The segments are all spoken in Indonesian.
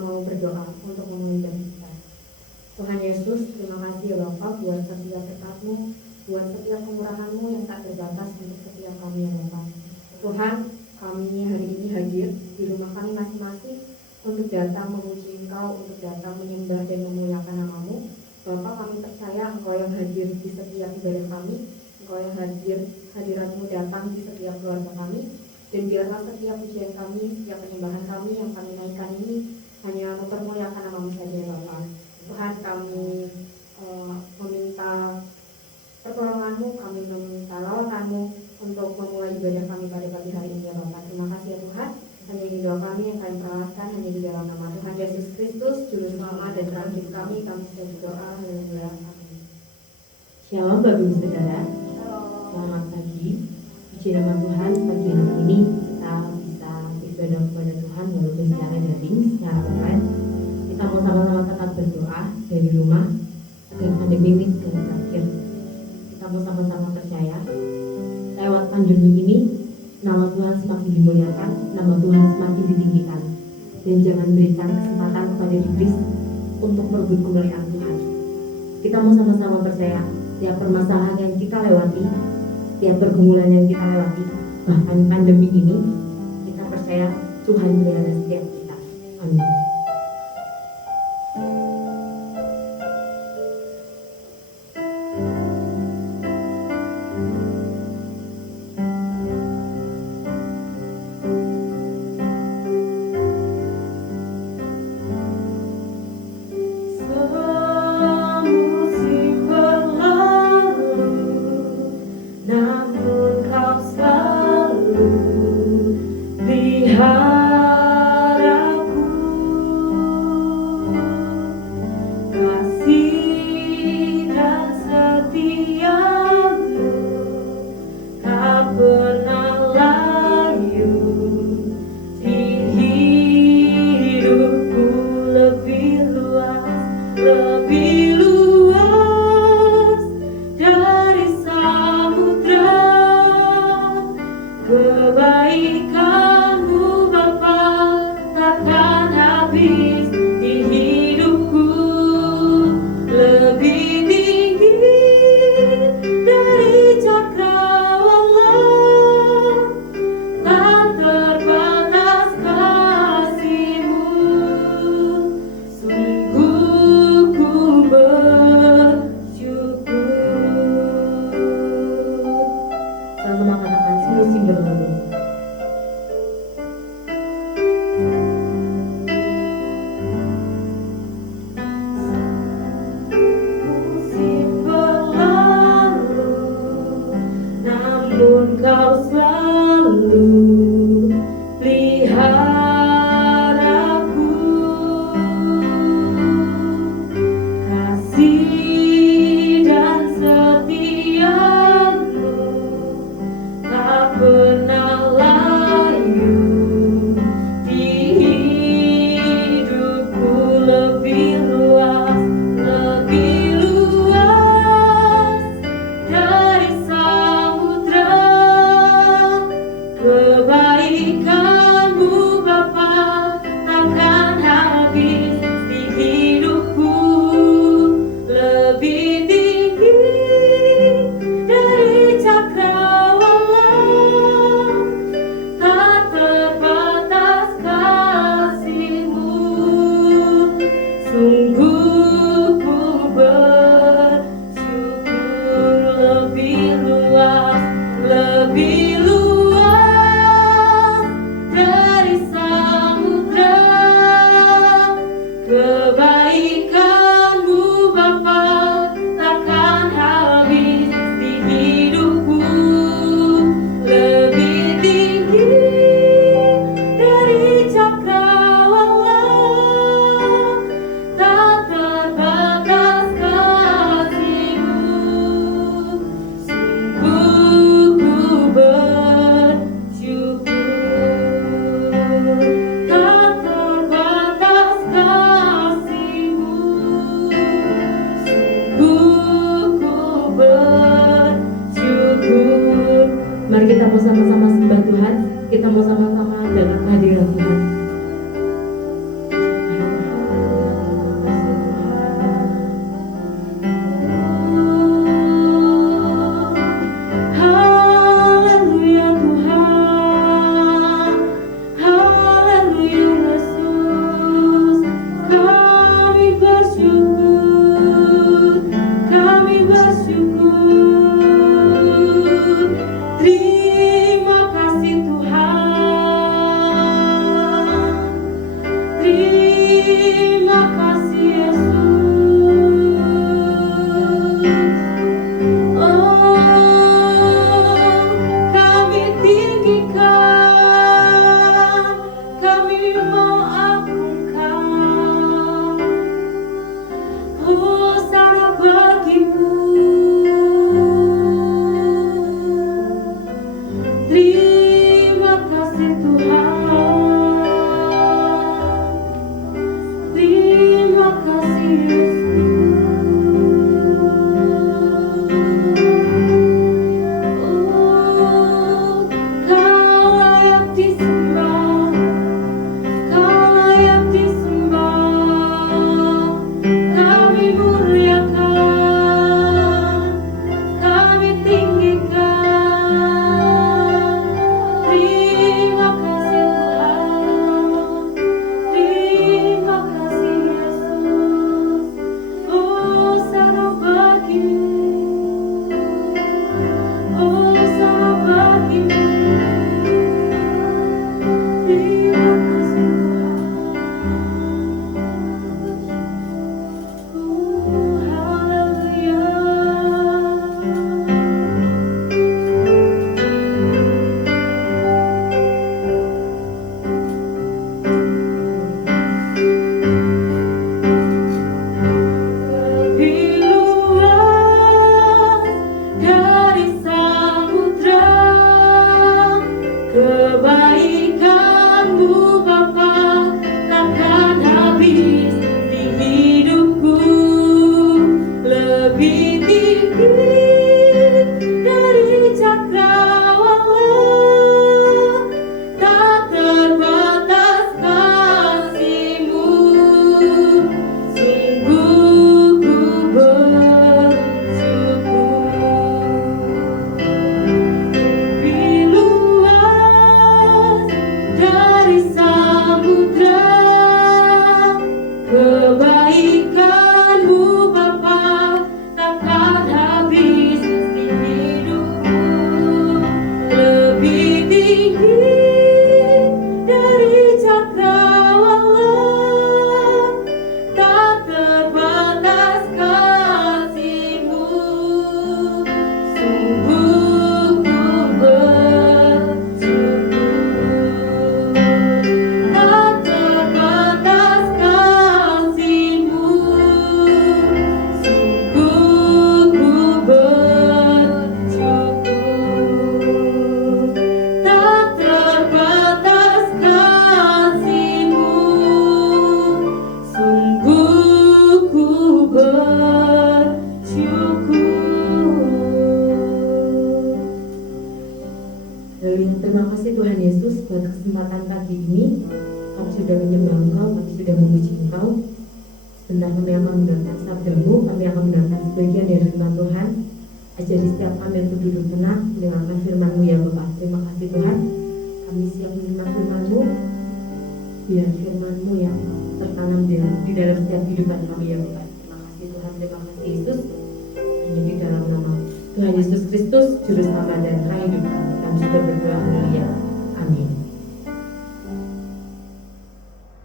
mau berdoa untuk memulihkan kita. Tuhan Yesus, terima kasih ya Bapa buat setiap berkat-Mu, buat setiap kemurahan-Mu yang tak terbatas untuk setiap kami ya Bapa. Tuhan, kami hari ini hadir di rumah kami masing-masing untuk datang memuji Engkau, untuk datang menyembah dan memuliakan nama-Mu. Bapa, kami percaya Engkau yang hadir di setiap ibadah kami, Engkau yang hadirat-Mu datang di setiap keluarga kami, dan biarlah setiap pujian kami, setiap penyembahan kami yang kami naikkan ini hanya mempermuliakan nama-Mu saja ya Bapa. Tuhan, kami meminta pertolongan-Mu, kami meminta lawakan-Mu untuk memulai ibadah kami pada pagi hari ini ya Bapa. Terima kasih ya Tuhan. Hanya ini doa kami yang kami perahkan hanya di dalam nama Tuhan Yesus Kristus, Juru Selamat dan Terakhir kami sudah berdoa. Haleluya. Amin. Shalom Bapak Ibu Saudara. Selamat pagi. Puji nama Tuhan, pagi hari ini kita bisa beribadah kepada Tuhan walaupun secara daring, secara online. Kita mau sama-sama tetap berdoa dari rumah agar pandemi ini segera berakhir. Kita mau sama-sama percaya lewat pandemi ini nama Tuhan semakin dimuliakan, nama Tuhan semakin ditinggikan, dan jangan berikan kesempatan kepada iblis untuk merebut kemuliaan Tuhan. Kita mau sama-sama percaya tiap permasalahan yang kita lewati, tiap pergumulan yang kita lewati, bahkan pandemi ini, kita percaya Tuhan melihara setiap kita. Amin. Kita mau sama-sama dalam kehadiran Tuhan. kami akan mendengarkan sabda-Mu, kami akan mendengarkan sebagian dari firman Tuhan. Ajari setiap kami untuk duduk tenang, mendengarkan firman-Mu ya Bapak. Terima kasih Tuhan. Kami siap menerima firman-Mu, biar firman-Mu yang tertanam di dalam setiap kehidupan kami ya Bapak. Terima kasih Tuhan, terima kasih Yesus. Hanya di dalam nama Tuhan Yesus Kristus, Juru Selamat dan Terang hidup kami. Kami sudah berdoa, haleluya. Amin.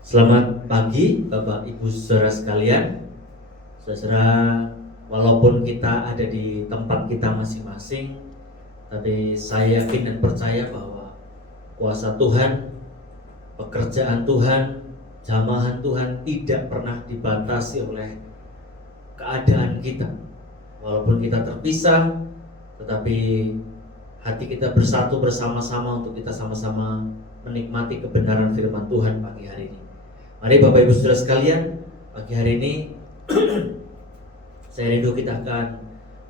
Selamat pagi Bapak Ibu Saudara sekalian. Saudara, walaupun kita ada di tempat kita masing-masing, tapi saya yakin dan percaya bahwa kuasa Tuhan, pekerjaan Tuhan, jamahan Tuhan tidak pernah dibatasi oleh keadaan kita. Walaupun kita terpisah, tetapi hati kita bersatu bersama-sama untuk kita sama-sama menikmati kebenaran firman Tuhan pagi hari ini. Mari Bapak Ibu Saudara sekalian, pagi hari ini saya rindu kita akan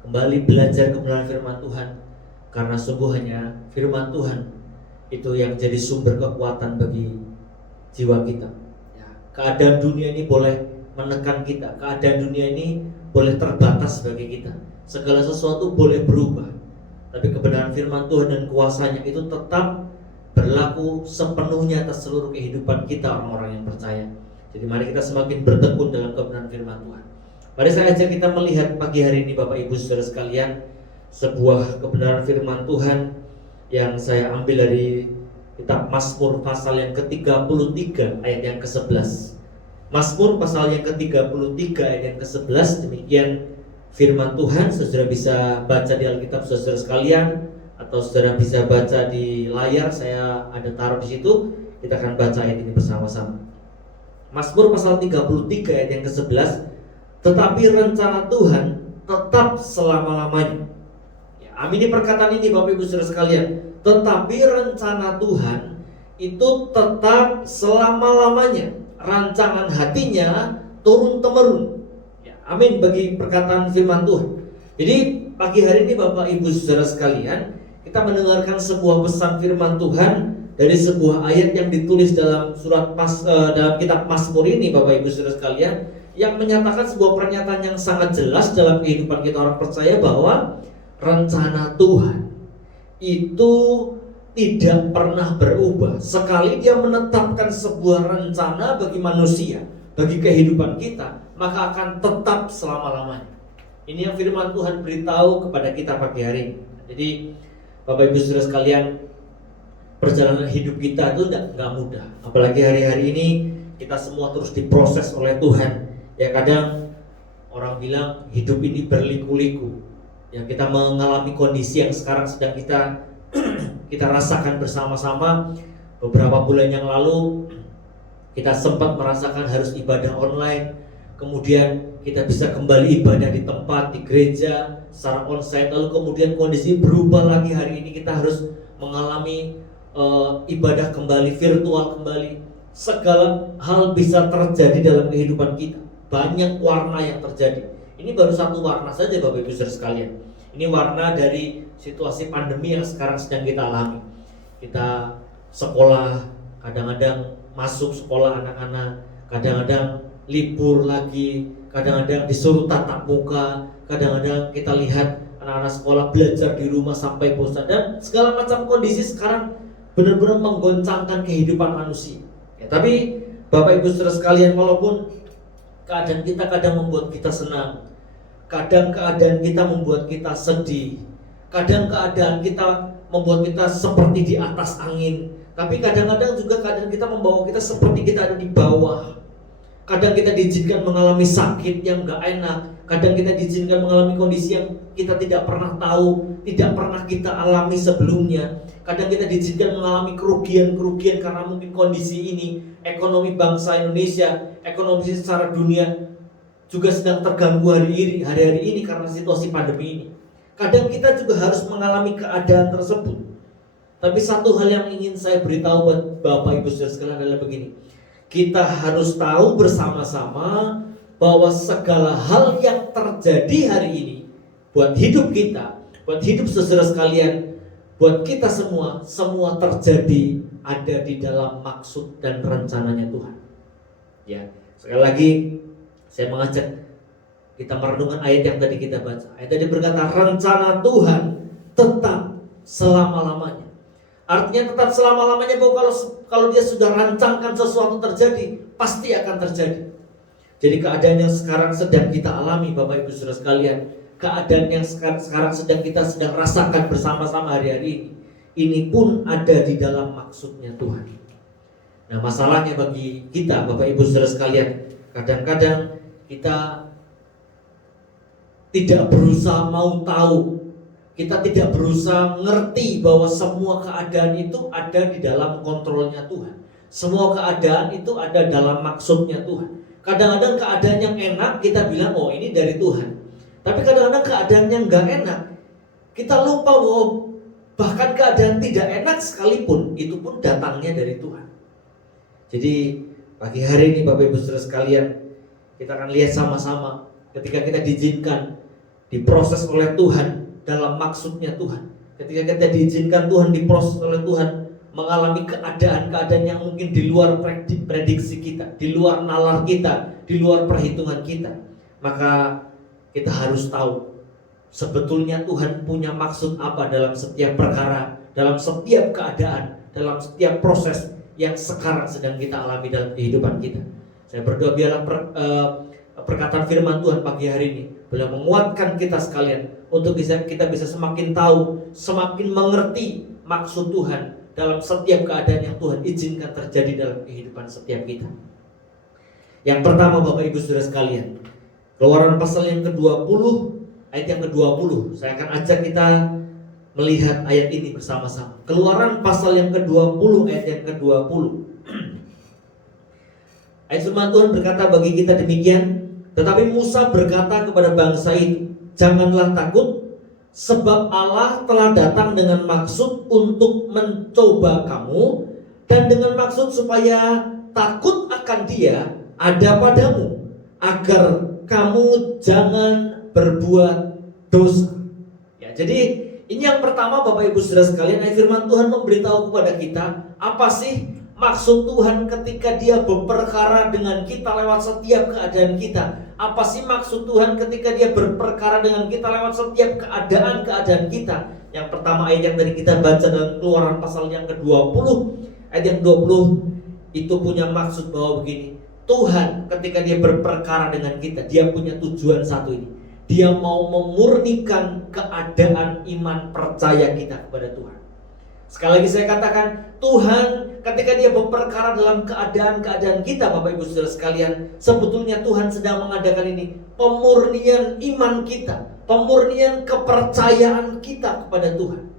kembali belajar kebenaran firman Tuhan, karena sungguh hanya firman Tuhan itu yang jadi sumber kekuatan bagi jiwa kita. Ya, keadaan dunia ini boleh menekan kita, keadaan dunia ini boleh terbatas bagi kita, segala sesuatu boleh berubah, tapi kebenaran firman Tuhan dan kuasanya itu tetap berlaku sepenuhnya atas seluruh kehidupan kita orang-orang yang percaya. Jadi mari kita semakin bertekun dalam kebenaran firman Tuhan. Mari saya ajak kita melihat pagi hari ini Bapak Ibu Saudara sekalian, sebuah kebenaran firman Tuhan yang saya ambil dari kitab Mazmur pasal yang ke-33 ayat yang ke-11. Mazmur pasal yang ke-33 ayat yang ke-11, demikian firman Tuhan. Saudara bisa baca di Alkitab saudara sekalian, atau saudara bisa baca di layar, saya ada taruh di situ. Kita akan baca ayat ini bersama-sama. Mazmur pasal 33 ayat yang ke-11. Tetapi rencana Tuhan tetap selama-lamanya. Ya, amin ini perkataan ini Bapak Ibu Saudara sekalian. Tetapi rencana Tuhan itu tetap selama-lamanya. Rancangan hatinya turun-temurun. Ya, amin bagi perkataan firman Tuhan. Jadi pagi hari ini Bapak Ibu Saudara sekalian, kita mendengarkan sebuah pesan firman Tuhan dari sebuah ayat yang ditulis dalam dalam kitab Mazmur ini Bapak Ibu Saudara sekalian, yang menyatakan sebuah pernyataan yang sangat jelas dalam kehidupan kita orang percaya bahwa rencana Tuhan itu tidak pernah berubah. Sekali Dia menetapkan sebuah rencana bagi manusia, bagi kehidupan kita, maka akan tetap selama-lamanya. Ini yang firman Tuhan beritahu kepada kita pagi hari ini. Jadi Bapak Ibu Saudara sekalian, perjalanan hidup kita itu nggak mudah. Apalagi hari-hari ini kita semua terus diproses oleh Tuhan. Ya, kadang orang bilang hidup ini berliku-liku. Ya, kita mengalami kondisi yang sekarang sedang kita rasakan bersama-sama. Beberapa bulan yang lalu kita sempat merasakan harus ibadah online. Kemudian kita bisa kembali ibadah di tempat, di gereja secara onsite. Lalu kemudian kondisi berubah lagi, hari ini kita harus mengalami ibadah kembali, virtual kembali. Segala hal bisa terjadi dalam kehidupan kita. Banyak warna yang terjadi. Ini baru satu warna saja Bapak Ibu Saudara sekalian. Ini warna dari situasi pandemi yang sekarang sedang kita alami. Kita sekolah, kadang-kadang masuk sekolah anak-anak, kadang-kadang libur lagi, kadang-kadang disuruh tatap muka, kadang-kadang kita lihat anak-anak sekolah belajar di rumah sampai bosan, dan segala macam kondisi sekarang benar-benar menggoncangkan kehidupan manusia. Ya, tapi Bapak Ibu Saudara sekalian, walaupun keadaan kita kadang membuat kita senang, kadang keadaan kita membuat kita sedih, kadang keadaan kita membuat kita seperti di atas angin, tapi kadang-kadang juga keadaan kita membawa kita seperti kita ada di bawah. Kadang kita diizinkan mengalami sakit yang gak enak, kadang kita diizinkan mengalami kondisi yang kita tidak pernah tahu, tidak pernah kita alami sebelumnya. Kadang kita diizinkan mengalami kerugian-kerugian karena mungkin kondisi ini, ekonomi bangsa Indonesia, ekonomi secara dunia juga sedang terganggu hari-hari ini karena situasi pandemi ini. Kadang kita juga harus mengalami keadaan tersebut. Tapi satu hal yang ingin saya beritahu buat Bapak Ibu Saudara sekalian adalah begini. Kita harus tahu bersama-sama bahwa segala hal yang terjadi hari ini buat hidup kita, buat hidup saudara sekalian, buat kita semua terjadi ada di dalam maksud dan rencananya Tuhan. Ya, sekali lagi Saya mengajak kita merenungkan ayat yang tadi kita baca. Ayat tadi berkata, rencana Tuhan tetap selama-lamanya. Artinya tetap selama-lamanya, bahwa kalau dia sudah rancangkan sesuatu terjadi, pasti akan terjadi. Jadi keadaan yang sekarang sedang kita alami, Bapak Ibu Saudara sekalian, keadaan yang sekarang sedang rasakan bersama-sama hari-hari ini pun ada di dalam maksudnya Tuhan. Nah, masalahnya bagi kita, Bapak Ibu Saudara sekalian, kadang-kadang kita tidak berusaha mau tahu, kita tidak berusaha ngerti bahwa semua keadaan itu ada di dalam kontrolnya Tuhan. Semua keadaan itu ada dalam maksudnya Tuhan. Kadang-kadang keadaan yang enak kita bilang, oh ini dari Tuhan. Tapi kadang-kadang keadaan yang gak enak, kita lupa bahwa bahkan keadaan tidak enak sekalipun, itu pun datangnya dari Tuhan. Jadi pagi hari ini Bapak Ibu Saudara sekalian, kita akan lihat sama-sama ketika kita diizinkan diproses oleh Tuhan dalam maksudnya Tuhan. Ketika kita diizinkan Tuhan diproses oleh Tuhan, mengalami keadaan-keadaan yang mungkin di luar prediksi kita, di luar nalar kita, di luar perhitungan kita, maka kita harus tahu sebetulnya Tuhan punya maksud apa dalam setiap perkara, dalam setiap keadaan, dalam setiap proses yang sekarang sedang kita alami dalam kehidupan kita. Saya berdoa biarlah perkataan firman Tuhan pagi hari ini boleh menguatkan kita sekalian untuk kita bisa semakin tahu, semakin mengerti maksud Tuhan dalam setiap keadaan yang Tuhan izinkan terjadi dalam kehidupan setiap kita. Yang pertama Bapak Ibu Saudara sekalian, Keluaran pasal yang ke-20 ayat yang ke-20. Saya akan ajak kita melihat ayat ini bersama-sama. Keluaran pasal yang ke-20 ayat yang ke-20. Ayat firman Tuhan berkata bagi kita demikian, tetapi Musa berkata kepada bangsa itu, janganlah takut, sebab Allah telah datang dengan maksud untuk mencoba kamu, dan dengan maksud supaya takut akan Dia ada padamu, agar kamu jangan berbuat dosa. Ya, jadi ini yang pertama Bapak Ibu Saudara sekalian, ayat firman Tuhan memberitahu kepada kita apa sih maksud Tuhan ketika Dia berperkara dengan kita lewat setiap keadaan kita. Apa sih maksud Tuhan ketika Dia berperkara dengan kita lewat setiap keadaan-keadaan kita. Yang pertama ayat yang tadi kita baca dalam Keluaran pasal yang ke-20, ayat yang 20 itu punya maksud bahwa begini, Tuhan ketika Dia berperkara dengan kita, Dia punya tujuan satu ini. Dia mau memurnikan keadaan iman percaya kita kepada Tuhan. Sekali lagi saya katakan, Tuhan ketika Dia berperkara dalam keadaan-keadaan kita, Bapak Ibu Saudara sekalian, sebetulnya Tuhan sedang mengadakan ini, pemurnian iman kita, pemurnian kepercayaan kita kepada Tuhan.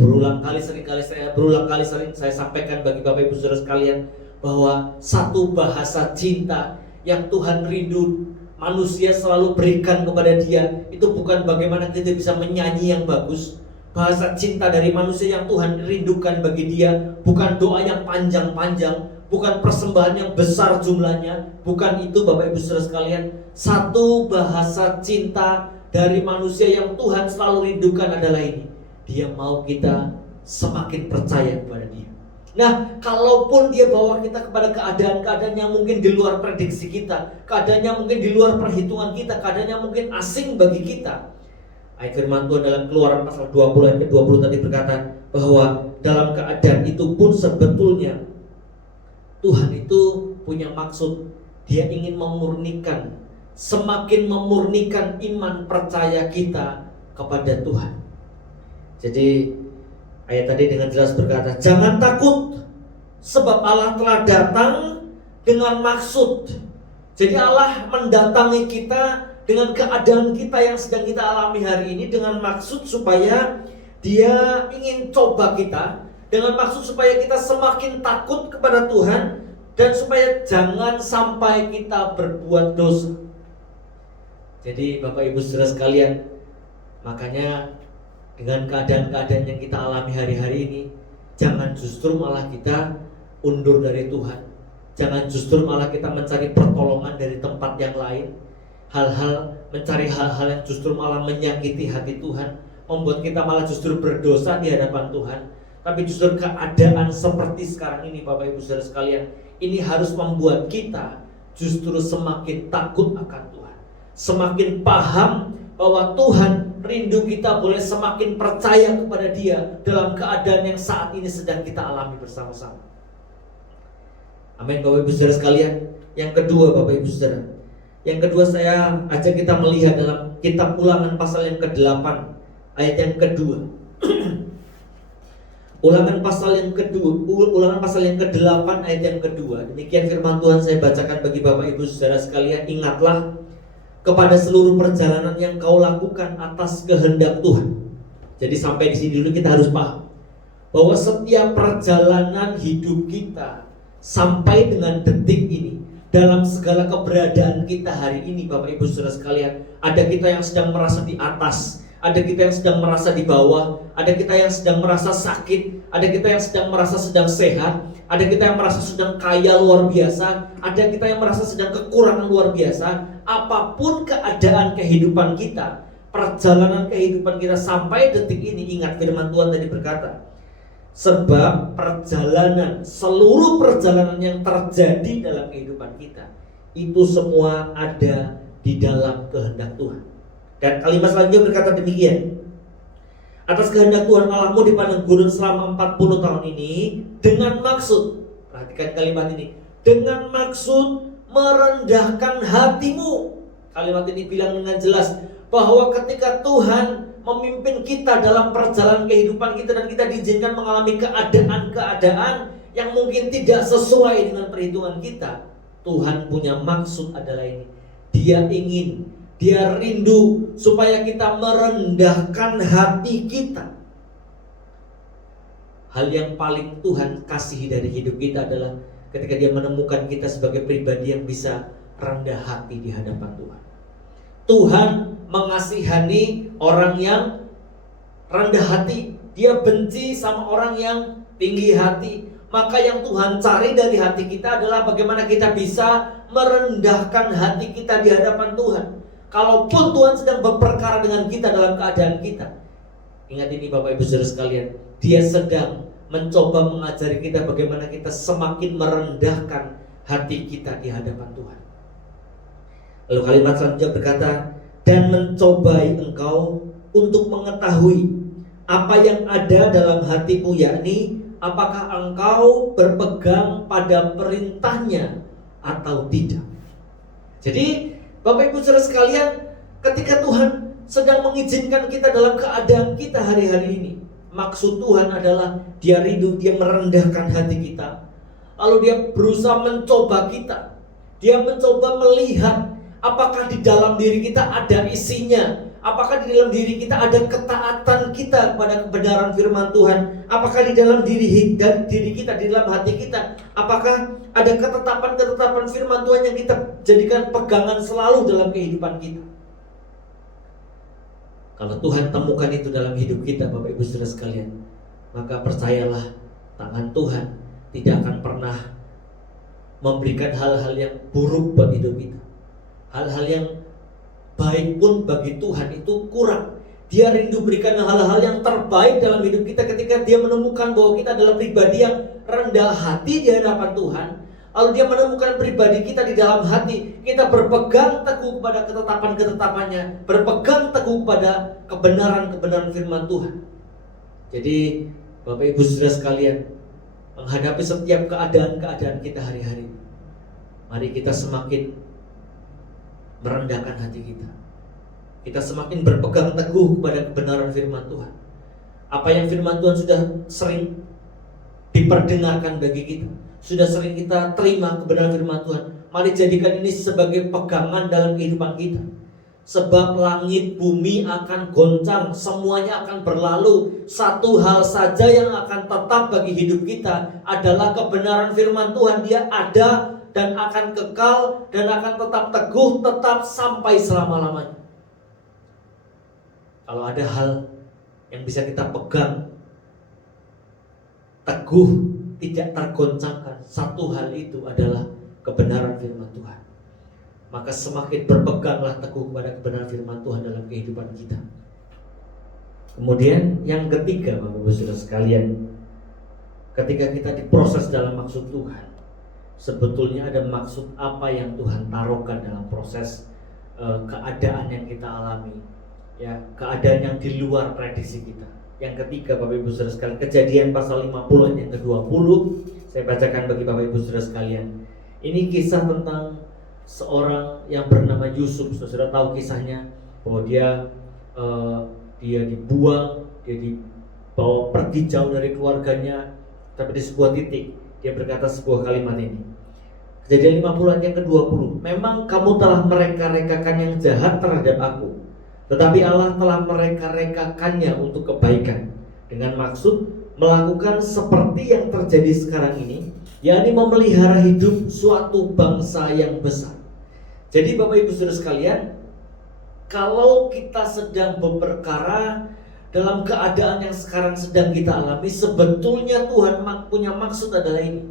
Berulang kali sering saya sampaikan bagi Bapak Ibu Saudara sekalian, bahwa satu bahasa cinta yang Tuhan rindu manusia selalu berikan kepada Dia, itu bukan bagaimana kita bisa menyanyi yang bagus. Bahasa cinta dari manusia yang Tuhan rindukan bagi Dia bukan doa yang panjang-panjang, bukan persembahan yang besar jumlahnya, bukan itu Bapak Ibu Saudara sekalian. Satu bahasa cinta dari manusia yang Tuhan selalu rindukan adalah ini, Dia mau kita semakin percaya kepada Dia. Nah, kalaupun Dia bawa kita kepada keadaan-keadaan yang mungkin di luar prediksi kita, keadaan yang mungkin di luar perhitungan kita, keadaan yang mungkin asing bagi kita, ayat firman Tuhan dalam Keluaran pasal 20 ayat 20 tadi berkata bahwa dalam keadaan itu pun sebetulnya Tuhan itu punya maksud. Dia ingin memurnikan, semakin memurnikan iman percaya kita kepada Tuhan. Jadi ayat tadi dengan jelas berkata, jangan takut, sebab Allah telah datang dengan maksud. Jadi Allah mendatangi kita dengan keadaan kita yang sedang kita alami hari ini, dengan maksud supaya Dia ingin coba kita, dengan maksud supaya kita semakin takut kepada Tuhan, dan supaya jangan sampai kita berbuat dosa. Jadi Bapak Ibu Saudara sekalian, makanya dengan keadaan-keadaan yang kita alami hari-hari ini, jangan justru malah kita undur dari Tuhan. Jangan justru malah kita mencari pertolongan dari tempat yang lain, mencari hal-hal yang justru malah menyakiti hati Tuhan, membuat kita malah justru berdosa di hadapan Tuhan. Tapi justru keadaan seperti sekarang ini Bapak Ibu Saudara sekalian, ini harus membuat kita justru semakin takut akan Tuhan, semakin paham bahwa Tuhan rindu kita boleh semakin percaya kepada Dia dalam keadaan yang saat ini sedang kita alami bersama-sama. Amin Bapak Ibu Saudara sekalian. Yang kedua Bapak Ibu Saudara, yang kedua saya ajak kita melihat dalam kitab Ulangan pasal yang ke-8 ayat yang kedua. Ulangan pasal yang ke-8 ayat yang kedua. Demikian firman Tuhan saya bacakan bagi Bapak Ibu Saudara sekalian. Ingatlah kepada seluruh perjalanan yang kau lakukan atas kehendak Tuhan. Jadi sampai di sini dulu kita harus paham bahwa setiap perjalanan hidup kita sampai dengan detik ini, dalam segala keberadaan kita hari ini Bapak Ibu Saudara sekalian, ada kita yang sedang merasa di atas, ada kita yang sedang merasa di bawah, ada kita yang sedang merasa sakit, ada kita yang sedang merasa sedang sehat, ada kita yang merasa sedang kaya luar biasa, ada kita yang merasa sedang kekurangan luar biasa. Apapun keadaan kehidupan kita, perjalanan kehidupan kita sampai detik ini, ingat firman Tuhan tadi berkata, sebab seluruh perjalanan yang terjadi dalam kehidupan kita, itu semua ada di dalam kehendak Tuhan. Dan kalimat selanjutnya berkata demikian, atas kehendak Tuhan Allahmu di padang gurun selama 40 tahun ini, dengan maksud, perhatikan kalimat ini, dengan maksud merendahkan hatimu. Kalimat ini bilang dengan jelas bahwa ketika Tuhan memimpin kita dalam perjalanan kehidupan kita dan kita diizinkan mengalami keadaan-keadaan yang mungkin tidak sesuai dengan perhitungan kita, Tuhan punya maksud adalah ini. Dia rindu supaya kita merendahkan hati kita. Hal yang paling Tuhan kasihi dari hidup kita adalah ketika Dia menemukan kita sebagai pribadi yang bisa rendah hati di hadapan Tuhan. Tuhan mengasihani orang yang rendah hati. Dia benci sama orang yang tinggi hati. Maka yang Tuhan cari dari hati kita adalah bagaimana kita bisa merendahkan hati kita di hadapan Tuhan. Kalaupun Tuhan sedang berperkara dengan kita dalam keadaan kita, ingat ini Bapak Ibu Saudara sekalian, Dia sedang mencoba mengajari kita bagaimana kita semakin merendahkan hati kita di hadapan Tuhan. Lalu kalimat selanjutnya berkata, dan mencobai engkau untuk mengetahui apa yang ada dalam hatimu, yakni apakah engkau berpegang pada perintahnya atau tidak. Jadi Bapak Ibu Saudara sekalian, ketika Tuhan sedang mengizinkan kita dalam keadaan kita hari-hari ini, maksud Tuhan adalah Dia rindu, Dia merendahkan hati kita. Lalu Dia berusaha mencoba kita. Dia mencoba melihat apakah di dalam diri kita ada isinya, apakah di dalam diri kita ada ketaatan kita kepada kebenaran firman Tuhan, apakah di dalam diri kita, di dalam hati kita, apakah ada ketetapan-ketetapan firman Tuhan yang kita jadikan pegangan selalu dalam kehidupan kita. Kalau Tuhan temukan itu dalam hidup kita Bapak Ibu Saudara sekalian, maka percayalah tangan Tuhan tidak akan pernah memberikan hal-hal yang buruk buat hidup kita. Hal-hal yang baik pun bagi Tuhan itu kurang. Dia rindu berikan hal-hal yang terbaik dalam hidup kita ketika Dia menemukan bahwa kita adalah pribadi yang rendah hati di hadapan Tuhan. Lalu Dia menemukan pribadi kita di dalam hati, kita berpegang teguh kepada ketetapan-ketetapannya, berpegang teguh kepada kebenaran-kebenaran firman Tuhan. Jadi Bapak Ibu Saudara sekalian, menghadapi setiap keadaan-keadaan kita hari-hari, mari kita semakin merendahkan hati kita. Kita semakin berpegang teguh kepada kebenaran firman Tuhan. Apa yang firman Tuhan sudah sering diperdengarkan bagi kita, sudah sering kita terima kebenaran firman Tuhan, mari jadikan ini sebagai pegangan dalam kehidupan kita. Sebab langit bumi akan goncang, semuanya akan berlalu. Satu hal saja yang akan tetap bagi hidup kita adalah kebenaran firman Tuhan. Dia ada dan akan kekal dan akan tetap teguh, tetap sampai selama-lamanya. Kalau ada hal yang bisa kita pegang teguh, tidak tergoncangkan, satu hal itu adalah kebenaran firman Tuhan. Maka semakin berpeganglah teguh kepada kebenaran firman Tuhan dalam kehidupan kita. Kemudian yang ketiga Bapak Ibu Saudara sekalian, ketika kita diproses dalam maksud Tuhan, sebetulnya ada maksud apa yang Tuhan taruhkan dalam proses keadaan yang kita alami, ya, keadaan yang di luar prediksi kita. Yang ketiga, Bapak Ibu Saudara sekalian, Kejadian pasal 50 ayat yang ke-20, saya bacakan bagi Bapak Ibu Saudara sekalian. Ini kisah tentang seorang yang bernama Yusuf. Saudara tahu kisahnya, bahwa dia dibuang, dia dibawa pergi jauh dari keluarganya, tapi di sebuah titik dia berkata sebuah kalimat ini. Kejadian 50 ayat yang ke-20, memang kamu telah mereka-rekakan yang jahat terhadap aku, tetapi Allah telah mereka-rekakannya untuk kebaikan, dengan maksud melakukan seperti yang terjadi sekarang ini, yakni memelihara hidup suatu bangsa yang besar. Jadi Bapak Ibu Saudara sekalian, kalau kita sedang berperkara dalam keadaan yang sekarang sedang kita alami, sebetulnya Tuhan punya maksud adalah ini.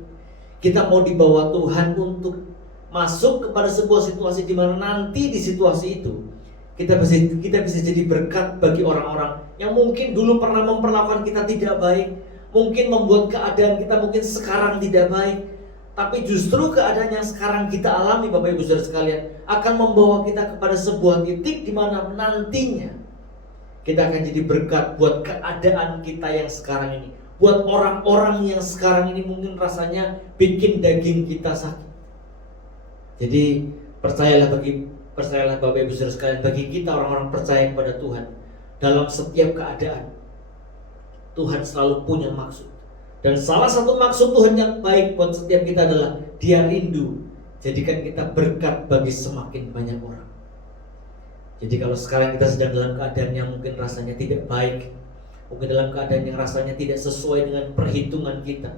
Kita mau dibawa Tuhan untuk masuk kepada sebuah situasi di mana nanti di situasi itu kita bisa jadi berkat bagi orang-orang yang mungkin dulu pernah memperlakukan kita tidak baik, mungkin membuat keadaan kita mungkin sekarang tidak baik, tapi justru keadaan yang sekarang kita alami, Bapak Ibu Saudara sekalian, akan membawa kita kepada sebuah titik di mana nantinya kita akan jadi berkat buat keadaan kita yang sekarang ini, buat orang-orang yang sekarang ini mungkin rasanya bikin daging kita sakit. Jadi percayalah Bapak Ibu Saudara sekalian, bagi kita orang-orang percaya kepada Tuhan, dalam setiap keadaan Tuhan selalu punya maksud. Dan salah satu maksud Tuhan yang baik buat setiap kita adalah Dia rindu jadikan kita berkat bagi semakin banyak orang. Jadi kalau sekarang kita sedang dalam keadaan yang mungkin rasanya tidak baik, mungkin dalam keadaan yang rasanya tidak sesuai dengan perhitungan kita,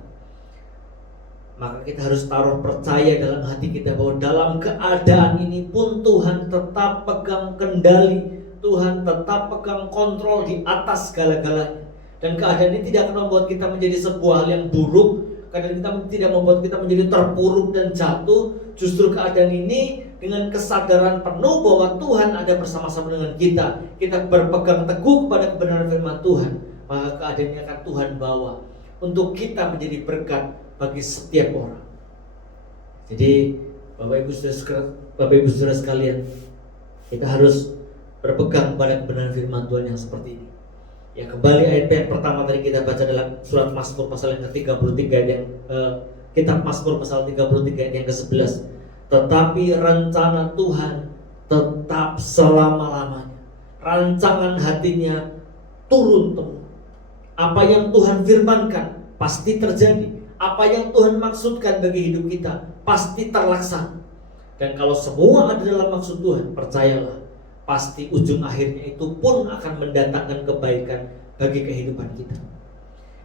maka kita harus taruh percaya dalam hati kita bahwa dalam keadaan ini pun Tuhan tetap pegang kendali, Tuhan tetap pegang kontrol di atas segala-galanya. Dan keadaan ini tidak akan membuat kita menjadi sebuah hal yang buruk, keadaan kita tidak membuat kita menjadi terpuruk dan jatuh. Justru keadaan ini dengan kesadaran penuh bahwa Tuhan ada bersama-sama dengan kita, kita berpegang teguh kepada kebenaran firman Tuhan, maka keadaan ini akan Tuhan bawa untuk kita menjadi berkat bagi setiap orang. Jadi Bapak Ibu Saudara sekalian, kita harus berpegang pada kebenaran firman Tuhan yang seperti ini. Ya, kembali ayat yang pertama tadi kita baca dalam surat Mazmur pasal yang ke-33 yang kitab Mazmur pasal 33 ayat yang ke-11. Tetapi rencana Tuhan tetap selama-lamanya, rancangan hatinya turun temurun. Apa yang Tuhan firmankan pasti terjadi. Apa yang Tuhan maksudkan bagi hidup kita pasti terlaksana. Dan kalau semua ada dalam maksud Tuhan, percayalah, pasti ujung akhirnya itu pun akan mendatangkan kebaikan bagi kehidupan kita.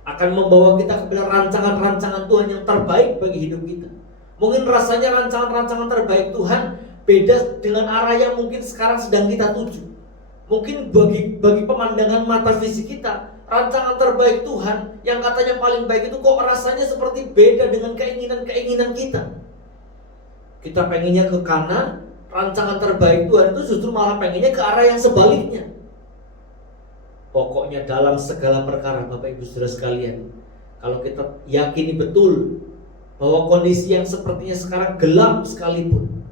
Akan membawa kita kepada rancangan-rancangan Tuhan yang terbaik bagi hidup kita. Mungkin rasanya rancangan-rancangan terbaik Tuhan beda dengan arah yang mungkin sekarang sedang kita tuju. Mungkin bagi pemandangan mata fisik kita, rancangan terbaik Tuhan yang katanya paling baik itu kok rasanya seperti beda dengan keinginan-keinginan kita. Kita pengennya ke kanan, rancangan terbaik Tuhan itu justru malah pengennya ke arah yang sebaliknya. Pokoknya dalam segala perkara Bapak Ibu Saudara sekalian, kalau kita yakini betul bahwa kondisi yang sepertinya sekarang gelap sekalipun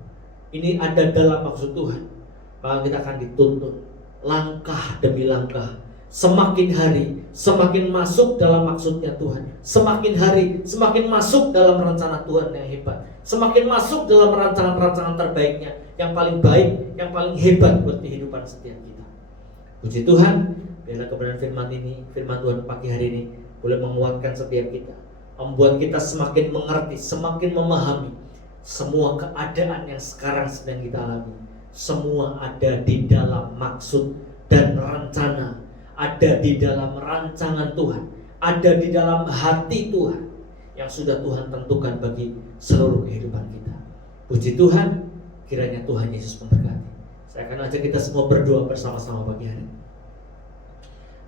ini ada dalam maksud Tuhan, maka kita akan dituntun langkah demi langkah, semakin hari semakin masuk dalam maksudnya Tuhan, semakin hari semakin masuk dalam rencana Tuhan yang hebat, semakin masuk dalam rancangan-rancangan terbaiknya yang paling baik, yang paling hebat buat kehidupan setiap kita. Puji Tuhan, biarlah kebenaran firman Tuhan pagi hari ini boleh menguatkan setiap kita, membuat kita semakin mengerti, semakin memahami semua keadaan yang sekarang sedang kita alami. Semua ada di dalam maksud dan rencana, ada di dalam rancangan Tuhan, ada di dalam hati Tuhan yang sudah Tuhan tentukan bagi seluruh kehidupan kita. Puji Tuhan, kiranya Tuhan Yesus memberkati. Saya akan ajak kita semua berdoa bersama-sama pagi hari ini.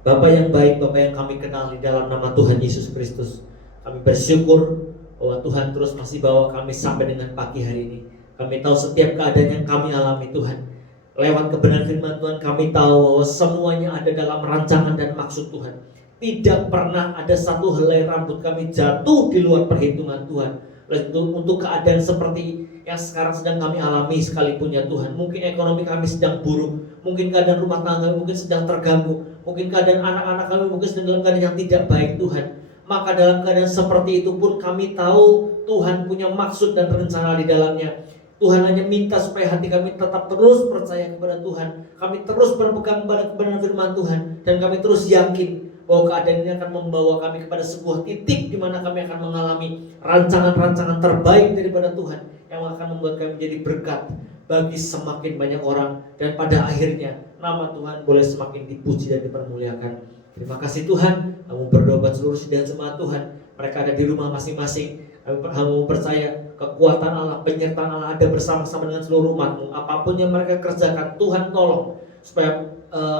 Bapa yang baik, Bapa yang kami kenal di dalam nama Tuhan Yesus Kristus, kami bersyukur bahwa Tuhan terus masih bawa kami sampai dengan pagi hari ini. Kami tahu setiap keadaan yang kami alami Tuhan, lewat kebenaran firman Tuhan kami tahu bahwa semuanya ada dalam rancangan dan maksud Tuhan. Tidak pernah ada satu helai rambut kami jatuh di luar perhitungan Tuhan. untuk keadaan seperti yang sekarang sedang kami alami sekalipun ya Tuhan. Mungkin ekonomi kami sedang buruk, mungkin keadaan rumah tangga kami mungkin sedang terganggu, mungkin keadaan anak-anak kami mungkin sedang dalam keadaan yang tidak baik Tuhan. Maka dalam keadaan seperti itu pun kami tahu Tuhan punya maksud dan rencana di dalamnya. Tuhan hanya minta supaya hati kami tetap terus percaya kepada Tuhan. Kami terus berpegang pada kebenaran firman Tuhan. Dan kami terus yakin bahwa keadaan ini akan membawa kami kepada sebuah titik di mana kami akan mengalami rancangan-rancangan terbaik daripada Tuhan, yang akan membuat kami menjadi berkat bagi semakin banyak orang. Dan pada akhirnya nama Tuhan boleh semakin dipuji dan dipermuliakan. Terima kasih Tuhan. Kami berdoa buat seluruh sidang jemaat Tuhan. Mereka ada di rumah masing-masing. Kami percaya kekuatan Allah, penyertaan Allah ada bersama-sama dengan seluruh umat-Mu. Apapun yang mereka kerjakan, Tuhan tolong supaya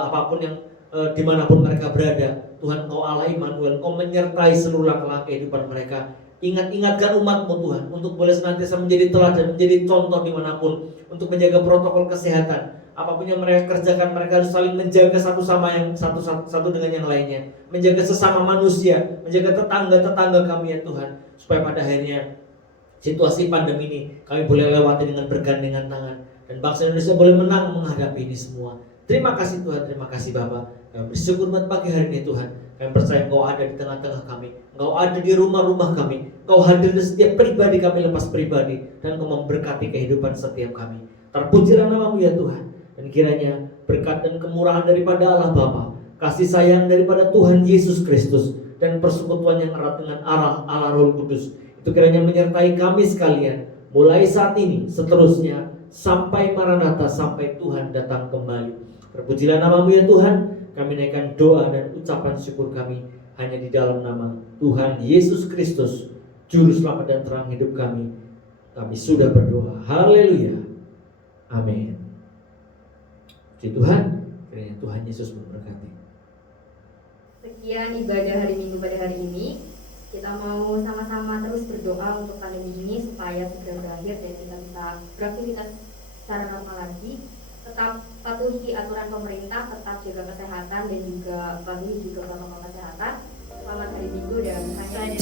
apapun yang dimanapun mereka berada, Tuhan Engkau Allah Immanuel, Engkau menyertai seluruh langkah kehidupan mereka. Ingatkan umat-Mu Tuhan untuk boleh senantiasa menjadi teladan, menjadi contoh dimanapun, untuk menjaga protokol kesehatan. Apapun yang mereka kerjakan, mereka harus saling menjaga satu dengan yang lainnya, menjaga sesama manusia, menjaga tetangga kami ya Tuhan, supaya pada akhirnya situasi pandemi ini kami boleh lewati dengan bergandengan tangan, dan bangsa Indonesia boleh menang menghadapi ini semua. Terima kasih Tuhan, terima kasih Bapa. Kami bersyukur buat pagi hari ini Tuhan. Kami percaya Engkau ada di tengah-tengah kami, Engkau ada di rumah-rumah kami, Engkau hadir di setiap pribadi kami lepas pribadi, dan Engkau memberkati kehidupan setiap kami. Terpujilah nama-Mu ya Tuhan. Dan kiranya berkat dan kemurahan daripada Allah Bapa, kasih sayang daripada Tuhan Yesus Kristus, dan persekutuan yang erat dengan Allah Roh Kudus, itu kiranya menyertai kami sekalian, mulai saat ini, seterusnya, sampai Maranatha, sampai Tuhan datang kembali. Terpujilah nama-Mu ya Tuhan. Kami naikkan doa dan ucapan syukur kami hanya di dalam nama Tuhan Yesus Kristus, Juru Selamat dan Terang hidup kami. Kami sudah berdoa. Haleluya. Amin. Puji Tuhan, kiranya Tuhan Yesus memberkati. Sekian ibadah hari Minggu pada hari ini. Kita mau sama-sama terus berdoa untuk pandemi ini supaya segera berakhir dan kita bisa beraktivitas secara normal lagi. Tetap patuhi aturan pemerintah, tetap jaga kesehatan dan juga patuhi juga protokol kesehatan. Selamat hari Minggu dan sampai